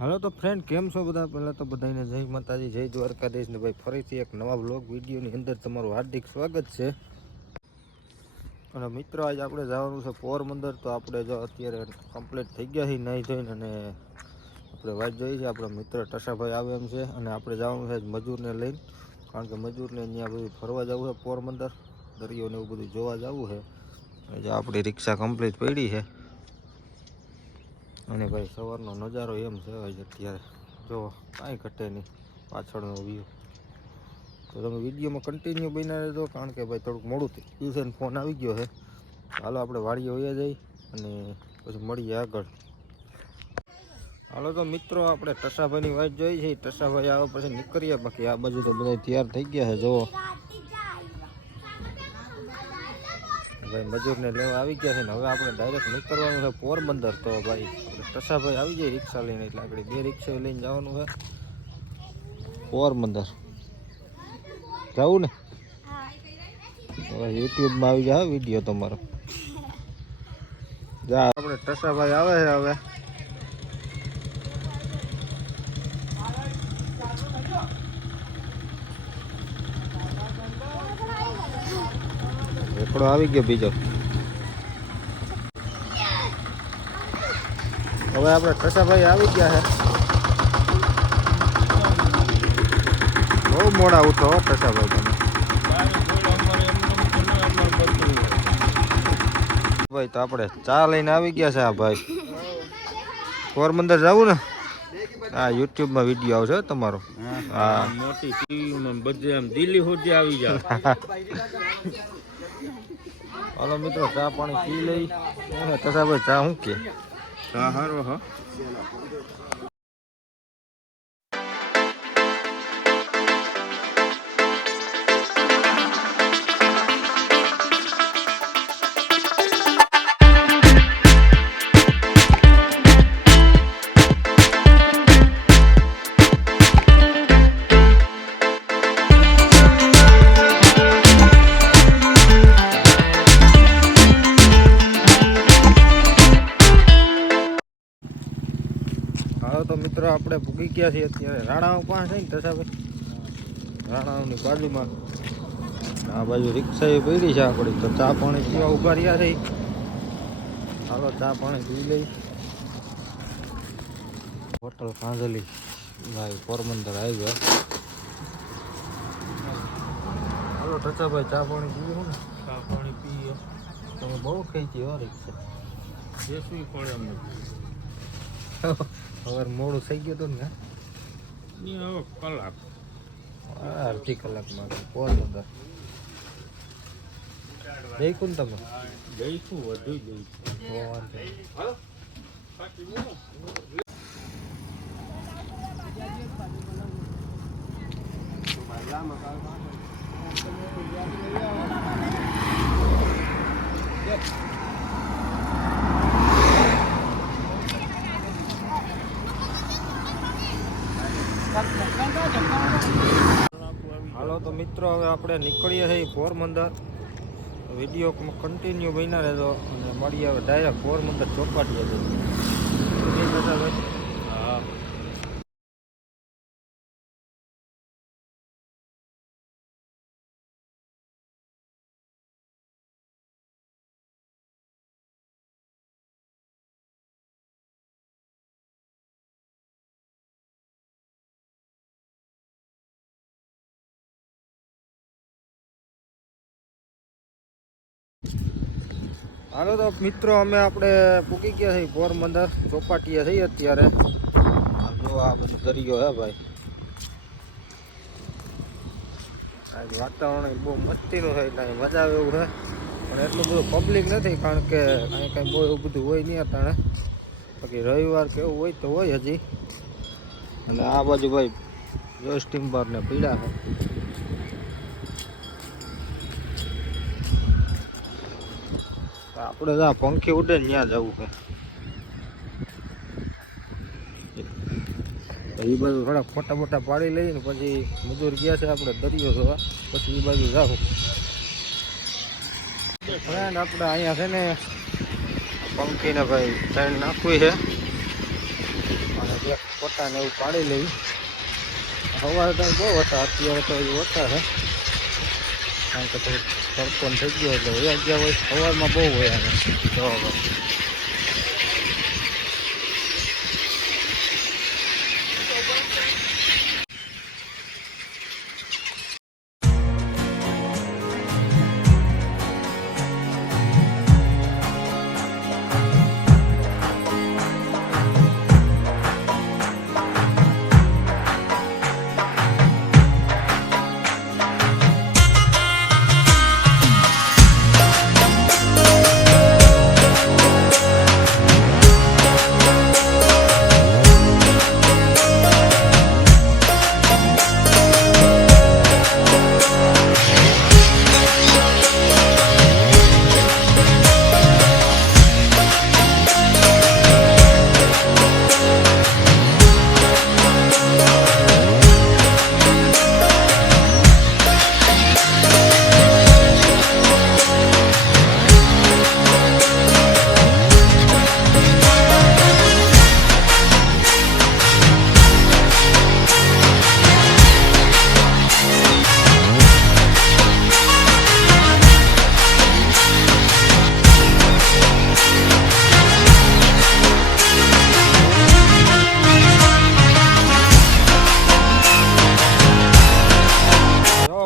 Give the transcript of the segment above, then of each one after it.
હાલો તો ફ્રેન્ડ કેમ છો બધા? પહેલાં તો બધાને જય માતાજી, જય દ્વારકાધીશ ને ભાઈ ફરીથી એક નવા વ્લોગ વિડીયોની અંદર તમારું હાર્દિક સ્વાગત છે. અને મિત્રો આજે આપણે જવાનું છે પોરબંદર. તો આપણે જો અત્યારે કમ્પ્લીટ થઈ ગયા છીએ નાહી ધોઈને, અને આપણે વાટ જોઈએ છીએ આપણા મિત્ર ટસાભાઈ આવે એમ છે. અને આપણે જવાનું છે મજૂરને લઈને, કારણ કે મજૂરને ત્યાં બધું ફરવા જવું છે પોરબંદર, દરિયોને એવું બધું જોવા જવું છે. જો આપણી રિક્ષા કમ્પ્લીટ પડી છે. અને ભાઈ સવારનો નજારો એમ છે અત્યારે જો કાંઈ ઘટે નહીં પાછળનો વ્યૂ. તો તમે વિડીયોમાં કન્ટિન્યુ બન્યા રહેજો, કારણ કે ભાઈ થોડુંક મોડું થઈ ગયું છે ને ફોન આવી ગયો છે. હાલો આપણે વાડીએ વયા જઈ અને પછી મળીએ આગળ. હાલો તો મિત્રો આપણે ટસાભાઈની વાત જોઈ છે. ટસાભાઈ આવે પછી નીકળીએ. બાકી આ બાજુ તો બધા તૈયાર થઈ ગયા છે. જો ભાઈ મજૂરને લેવા આવી ગયા છે ને હવે આપણે ડાયરેક્ટ નીકળવાનું છે પોરબંદર. તો ભાઈ ટસાભાઈ આવી જાય રિક્ષા લઈને, એટલે આપણે 2 રિક્ષા લઈને જવાનું છે પોરબંદર. જવું ને યુટ્યુબમાં આવી જાય વિડીયો તમારો. જા આપણે ટસાભાઈ આવે છે હવે. એકડો આવી ગયો બીજો. હવે આપણે ટસાભાઈ આવી ગયા છે. બહુ મોડા ઉઠો ટસાભાઈ તમે. ભાઈ તો આપણે ચા લઈને આવી ગયા છે. આ ભાઈ પોરબંદર જવું ને, હા યુટ્યુબમાં વિડીયો આવશે તમારો. હા મોટી ટીવીમાં બધે આમ દિલ્હી સુધી આવી જાય. હાલો મિત્રો ચા પાણી પી લઈ. ટસાભાઈ ચા શું કે? હા હારો હા. હાલો તો મિત્રો આપણે ભૂગી ગયા છીએ અત્યારે રાણાઓ પાસે છે ને ટસાભાઈ. રાણાઓની બાજુમાં આ બાજુ રિક્ષા એ પડી છે આપણી. તો ચા પાણી પીવા ઉભા રહ્યા છે. હાલો ચા પાણી પી લઈ. હોટલ કાંધલી ભાઈ પોરબંદર આવી ગયા. હાલો ટચાભાઈ ચા પાણી પીવું ને? ચા પાણી પીએ. તમે બહુ ખેંચી હો રિક્ષા. બેસવી પડે અમને. હવે મોડું થઈ ગયું હતું ને? હવે કલાક અડધી કલાકમાં પોરબંદર જઈશું ને તમે? જઈશું, વધુ જઈશું. હાલો તો મિત્રો હવે આપણે નીકળીએ છીએ પોરબંદર. વિડીયો કન્ટિન્યુ બન્યા રહેજો અને મળીએ હવે ડાયરેક્ટ પોરબંદર ચોપાટીએ જઈએ. હા હાલો તો મિત્રો અમે આપણે પૂકી ગયા છીએ પોરબંદર ચોપાટીએ છીએ અત્યારે. જો આ બધું દરિયો હે ભાઈ. આજ વાતાવરણ બહુ મસ્તીનું છે એટલે મજા આવે એવું છે. પણ એટલું બધું પબ્લિક નથી, કારણ કે અહીં કાંઈ બહુ એવું બધું હોય નહીં અત્યારે. બાકી રવિવાર કે એવું હોય તો હોય હજી. અને આ બાજુ ભાઈ જો સ્ટીમર ને પીડા છે. આપણે ત્યાં પંખી ઉડે ને ત્યાં જવું છે. એ બાજુ થોડા ફોટા બોટા પાડી લઈએ ને પછી મજૂર ગયા છે આપણે દરિયો જોવા, પછી એ બાજુ જાવ. ફ્રેન્ડ આપણે અહીંયા છે ને પંખીને ભાઈ સાઈડ નાખવી છે અને એક ફોટાને એવું પાડી લેવી. સવારે તો બહુ હતા, અત્યારે તો એ ઓછા છે, કારણ કે થોડુંક તડકો થઈ ગયો એટલે વયા ગયા હોય. સવારમાં બહુ હોય આને જવા.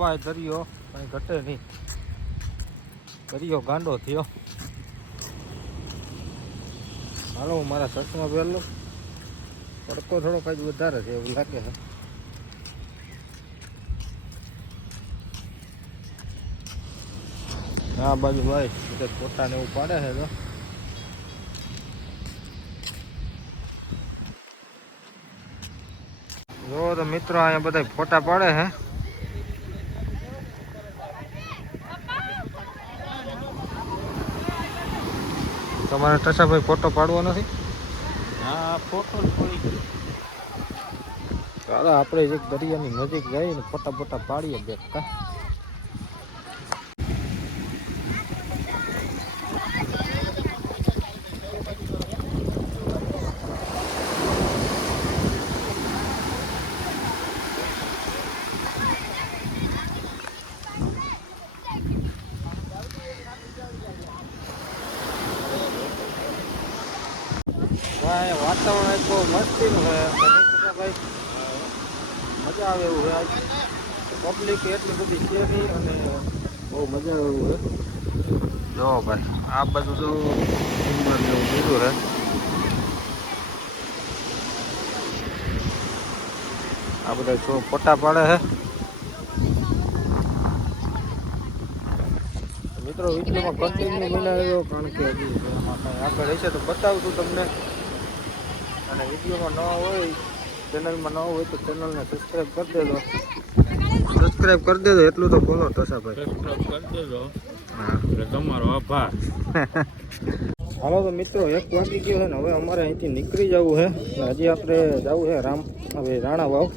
ભાઈ દરિયો કઈ ઘટે નહીં, દરિયો ગાંડો થયો. હાલો હું મારા ચશ્મા પહેરલો, તડકો થોડોક જ વધારે છે એવું લાગે છે. આ બાજુ ભાઈ બધા ફોટાને એવું પાડે છે જો તો મિત્રો અહીંયા બધા ફોટા પાડે છે. તમારે ટસાભાઈ ફોટો પાડવો નથી? હા, ફોટો પડી ગયો. ચાલો આપણે એક દરિયાની નજીક જઈને ફોટા ફોટા પાડીએ બેઠતા. ભાઈ વાતાવરણ એક બહુ મસ્તીનું છે ભાઈ, મજા આવે એવું છે. આજ પબ્લિક એટલી બધી છે નહીં અને બહુ મજા આવે એવું છે. જો ભાઈ આ બધું તો સુંદર જેવું બીજું છે. આ બધા જો ફોટા પાડે છે. મિત્રો વિડીયોમાં કન્ટિન્યુ બનાવ્યો, કારણ કે હજી એમાં કાંઈ આગળ હશે તો બતાવું છું તમને. અને વિડીયોમાં ન હોય, ચેનલમાં ન હોય તો ચેનલને સબસ્ક્રાઈબ કરી દેજો. સબસ્ક્રાઈબ કરી દેજો એટલું તો બોલો ટસાભાઈ. સબસ્ક્રાઇબ કરી દેજો. હા એટલે તમારો આભાર. હાલો તો મિત્રો 1 વાગી ગયો છે ને હવે અમારે અહીંથી નીકળી જવું છે. હજી આપણે જવું છે હવે રાણા વાવ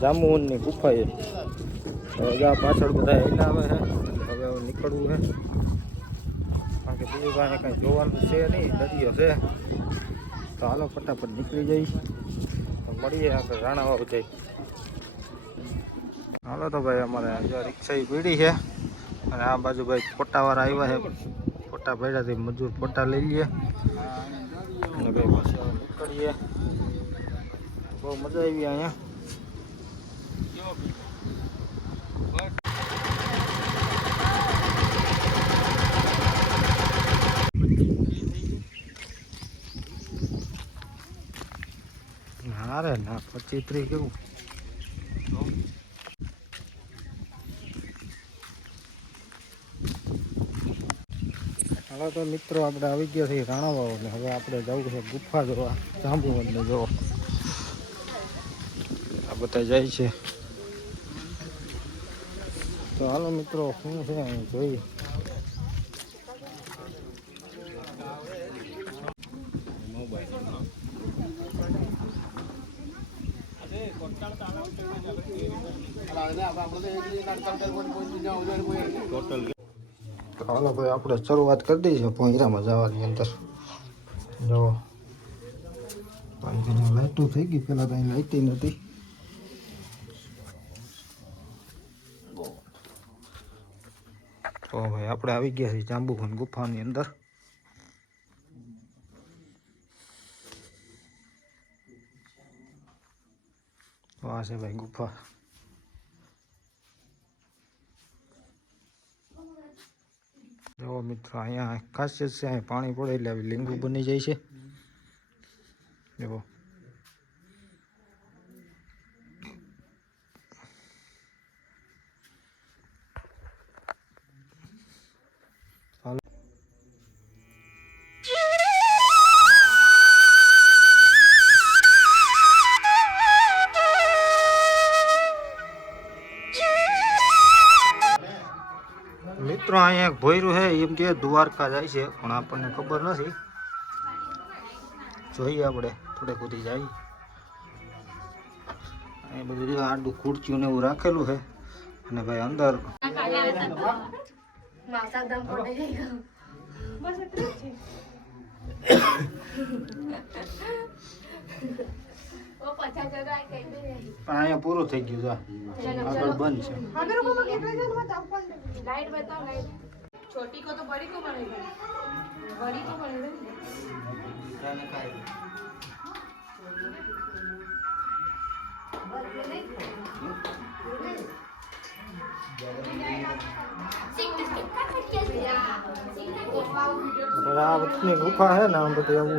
જાંબુવનની ગુફાએ. હવે આ પાછળ બધા એના આવે છે એટલે હવે નીકળવું છે, કારણ કે બીજું કાંઈ જોવાનું છે નહીં, દરિયો છે. તો હાલો ફટાફટ નીકળી જઈશ, મળીએ આપણે રાણા વાવ જઈ. હાલો તો ભાઈ અમારે રિક્ષા પીડી છે અને આ બાજુ ભાઈ ફોટાવાળા આવ્યા છે. ફોટા પડ્યા મજૂર ફોટા લઈ લઈએ અને ભાઈ પછી હવે નીકળીએ. બહુ મજા આવી અહીંયા. ના રે ના 25-30 કેવું. હાલો તો મિત્રો આપણે આવી ગયા છીએ રાણા વાવ ને હવે આપણે જવું છે ગુફા જોવા, જાંબુવનને જોવા. આ બધા જાય છે તો હાલો મિત્રો શું છે અહીં જોઈ. તો હાલો ભાઈ આપણે શરૂઆત કરી દઈએ પોઈરામાં જવાની અંદર. જો ભાઈ લાઈટો થઈ ગઈ, પેલા તો અહીં લાઈટ નથી. તો ભાઈ આપણે આવી ગયા છીએ જાંબુઘન ગુફાની અંદર. તો આ છે ભાઈ ગુફા. જો મિત્રો અહીંયા ખાસિયત છે, અહીં પાણી પડે એટલે આવી લીંબુ બની જાય છે. જો મિત્રો અહીંયા એક ભોયરું છે, એમ કે દ્વારકા જાય છે, પણ આપણને ખબર નથી. જોઈએ આપણે થોડે સુધી જઈએ. અહીં બધું આડું ખુરચીઓ ને એવું રાખેલું છે, અને ભાઈ અંદર અહીંયા પૂરું થઈ ગયું છે, આગળ બંધ છે. छोटी को तो बड़ी को बनेगा, बड़ी को बनेगा. આ વખતની ગુફા છે ને આમ બધું એવું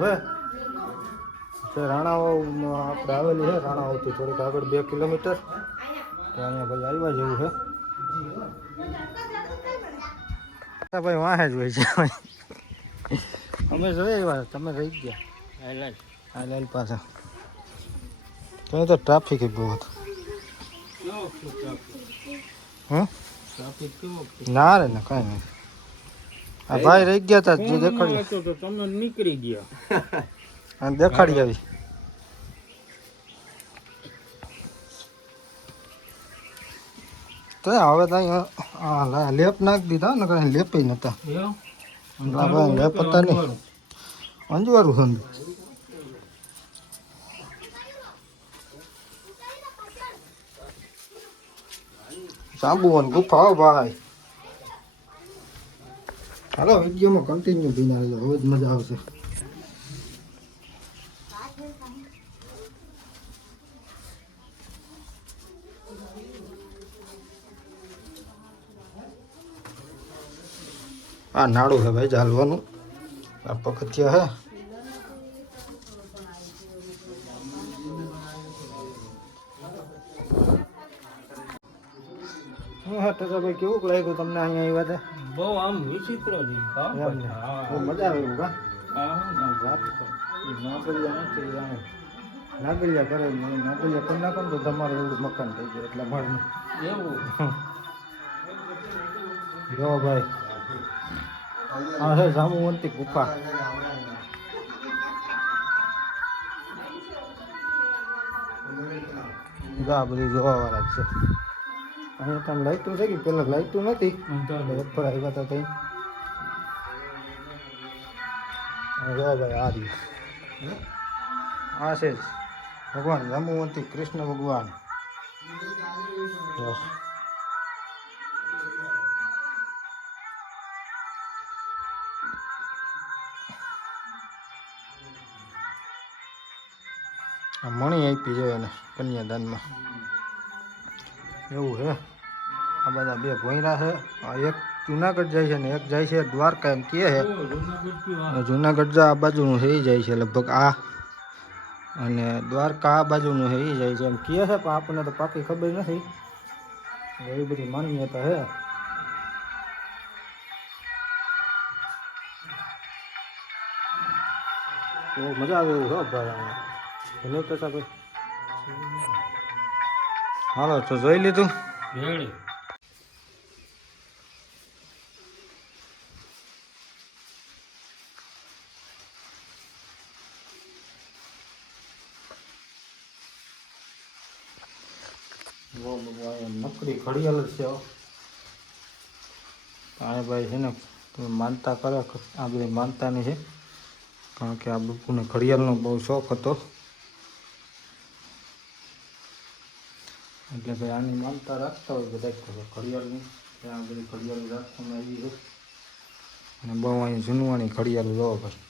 છે. રાણાઓ આપણે આવેલી છે, રાણાઓથી થોડીક આગળ 2 કિલોમીટર. તો અહીંયા ભાઈ આવ્યા જેવું છે. ભાઈ વાહે જ હોય છે. અમે જોઈ આવ્યા, તમે રહી ગયા હાલ પાછા. ત્યાં તો ટ્રાફિક બહુ હતો. ના રે ના કાંઈ નહીં. આ ભાઈ રહી ગયા હતા જે દેખાડી તો તમે નીકળી ગયા. દેખાડી આવી. તો હવે તો અહીંયા લેપ નાખી દીધા ને કઈ લેપ નતા. લેપ હતા નહીં, અંજવારું સમજ. જાંબુવન ગુફા હો ભાઈ. હાલો વિડીયોમાં કન્ટિન્યુ બિના રહેજો, હવે જ મજા આવશે. આ નાડું છે ભાઈ ચાલવાનું. આ પગથિયા હે. ભાઈ કેવું લાગ્યું તમને અહીંયા આવ્યા હતા? બહુ આમ વિચિત્ર છે. મજા આવે એવું કા? નાગરિયા નથી, નાગરિયા કરે, નાગરિયા કરી નાખો ને તો તમારે એવું મકાન થઈ ગયું એટલે મળે એવું. જો ભાઈ આ છે જાંબુવંતી ગુફા. આ બધી જોવા વાળા છે. અહીંયા તમે લાઈટું છે કે પેલા લાઈટું નથી, ઉપર આવ્યા હતા તઈ. જો ભાઈ આ રહ્યું, આ છે ભગવાન જાંબુવંતી કૃષ્ણ ભગવાન. મણી આપી જોઈએ એને કન્યાદાનમાં એવું છે. આ બધા 2 ભોંયરા છે. આ એક જુનાગઢ જાય છે ને એક જાય છે દ્વારકા, એમ કહે છે. જુનાગઢ આ બાજુનું છે, એ જાય છે લગભગ આ, અને દ્વારકા આ બાજુનું છે, એ જાય છે એમ કહે છે, પણ આપણને તો પાકી ખબર નથી. એવી બધી માન્યતા છે. બહુ મજા આવે એવું છે ભાઈ. નહીં તો ભાઈ હાલો તો જોઈ લીધું. નકરી ઘડિયાળ જ છે. આ ભાઈ છે ને માનતા કરે, આ બધી માનતાની છે, કારણ કે આ બાપુને ઘડિયાળનો બહુ શોખ હતો. એટલે ભાઈ આની માનતા રાખતા હોય બધા ઘડિયાળની ત્યાં બધી ઘડિયાળ રાખવામાં આવી છે અને બહુ અહીં જૂનવાણી ઘડિયાળ જોવો ભાઈ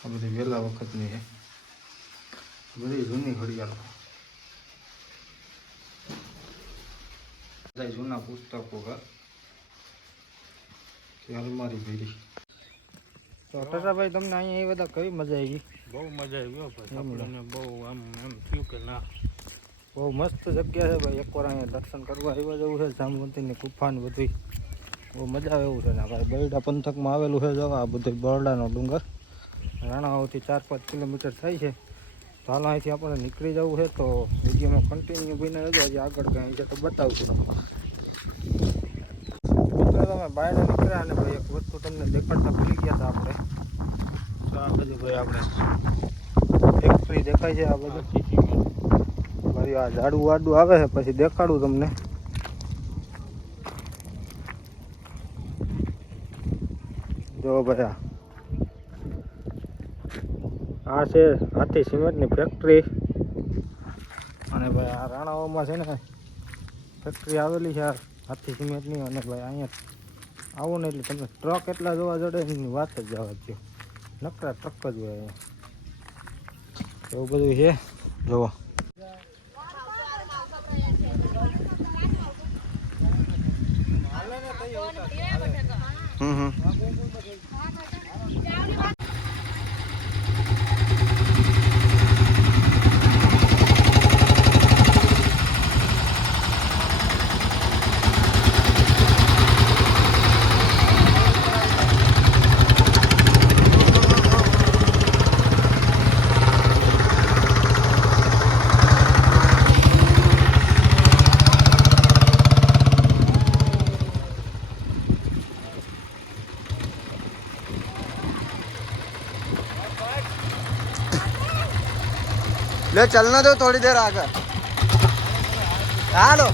આ બધી વહેલા વખતની છે બધી જૂની ઘડિયાળો બધા જૂના પુસ્તકો કે અલમારી ભરી તો ટટાભાઈ તમને અહીંયા એ બધા કઈ મજા આવી બહુ મજા આવી હો ભાઈ આપણને બહુ આમ એમ થયું કે ના બહુ મસ્ત જગ્યા છે ભાઈ એકવાર અહીંયા દર્શન કરવા આવ્યા જવું છે જામવંતીની ગુફા ને બધી બહુ મજા આવે એવું છે ને ભાઈ બરડા પંથકમાં આવેલું છે જવા આ બધું બરડાનો ડુંગર રાણાવાવથી 4-5 કિલોમીટર થાય છે તો હાલ અહીંથી આપણે નીકળી જવું છે તો વિડીયોમાં કન્ટિન્યુ બને રહેજો હજી આગળ કાંઈ છે તો બતાવશું મિત્રો તમે બહાર નીકળ્યા અને ભાઈ એક વસ્તુ તમને દેખાડતા ભૂલી ગયા હતા આપણે તો આ બધું ભાઈ આપણે ફેક્ટરી દેખાય છે આ બધું ભાઈ આ ઝાડું વાડું આવે છે પછી દેખાડું તમને જો ભાઈ આ છે હાથી સિમેન્ટની ફેક્ટરી અને ભાઈ આ રાણાવાવમાં છે ને ફેક્ટરી આવેલી છે હાથી સિમેન્ટની અને ભાઈ અહીંયા આવો ને એટલે તમને ટ્રક એટલા જોવા જડે એની વાત જ જવા દો નકરા ટ્રક જ હોય અહીંયા એવું બધું છે જુઓ ले चलना दो थोड़ी देर आकर हेलो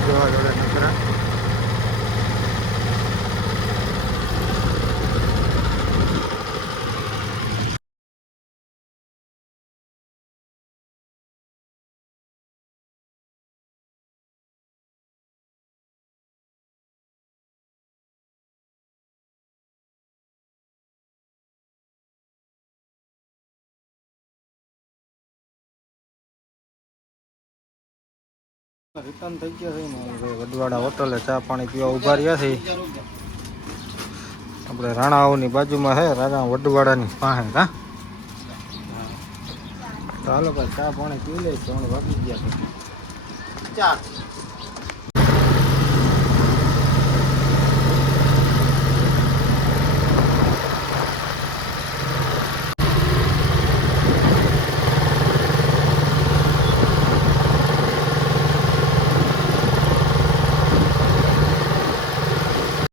જોવા જોડે નકરા રિટર્ન થઈ ગયા છે વડવાડા હોટલે ચા પાણી પીવા ઉભા રહ્યા છે આપણે રાણાવાવની બાજુમાં છે રાણા વડવાડાની પાસે હા તો હાલો ભાઈ ચા પાણી પી લે 3 વાગી ગયા છે 4